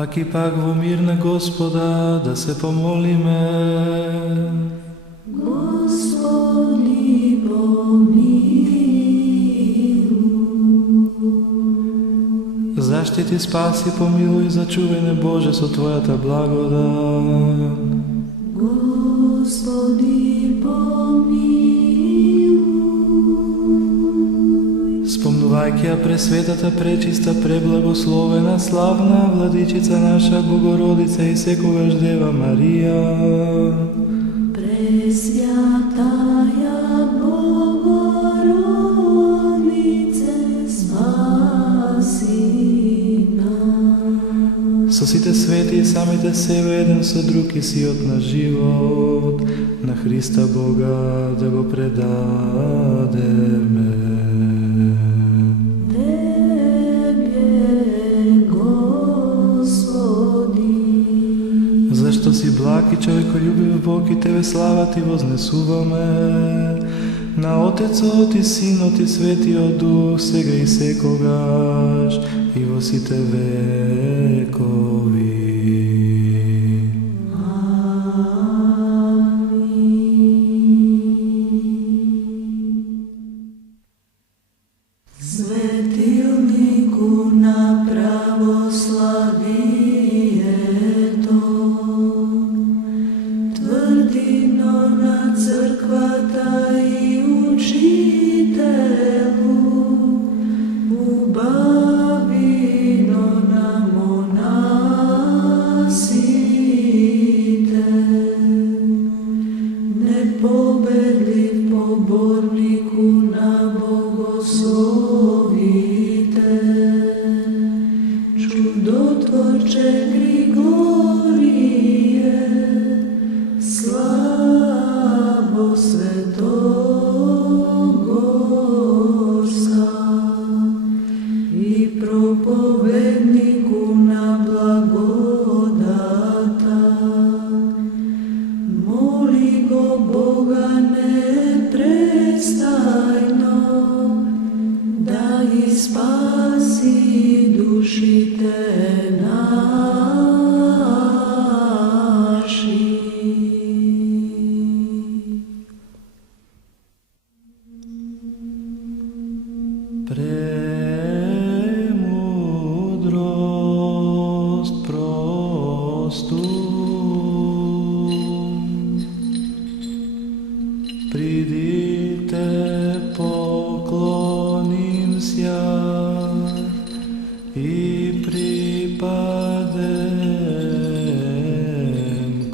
Pak i pak vo mirne Gospoda da se pomolime. Gospodi pomiluj. Zaštiti, spasi, pomiluj, začuvaj ne Bože so Tvojata blagodat. Gospodi pomiluj. Spomnuvajkija presvetata, prečista, preblagoslovena, slavna Vladičica naša Bogorodica i sekogaš Deva Marija. Presvjataja Bogorodice, spasi nas. Со сите свети и самите себе еден со друг и сиот на живот, на Христа Бога да го предадеме. Зашто си благ и човеколюбив Бог и Тебе слава Ти вознесуваме, на Отецот и Синот и Светиот Дух, сега и секогаш и во сите векови. Светилнику на православието, тврдино на црквата и учителу, убавино на монасите, непобедлив поборнику на богословите, чудотворче Григорije, slavo svetogorska i propovedniku na blagodata, moli go Boga neprestajno, da i spasi duši te naši. Премудрост просту, придите поклонимся и припадем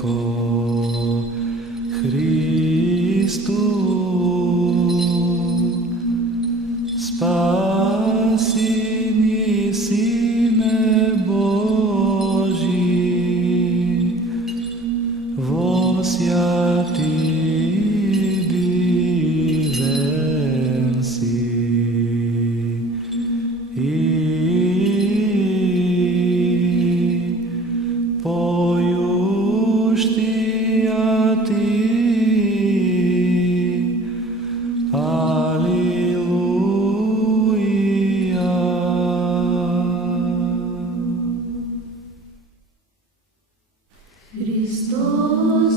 ко Христу. Спаси ни, Сине Божий, во святи дивен си, и поющия ти, Алилуя. Христос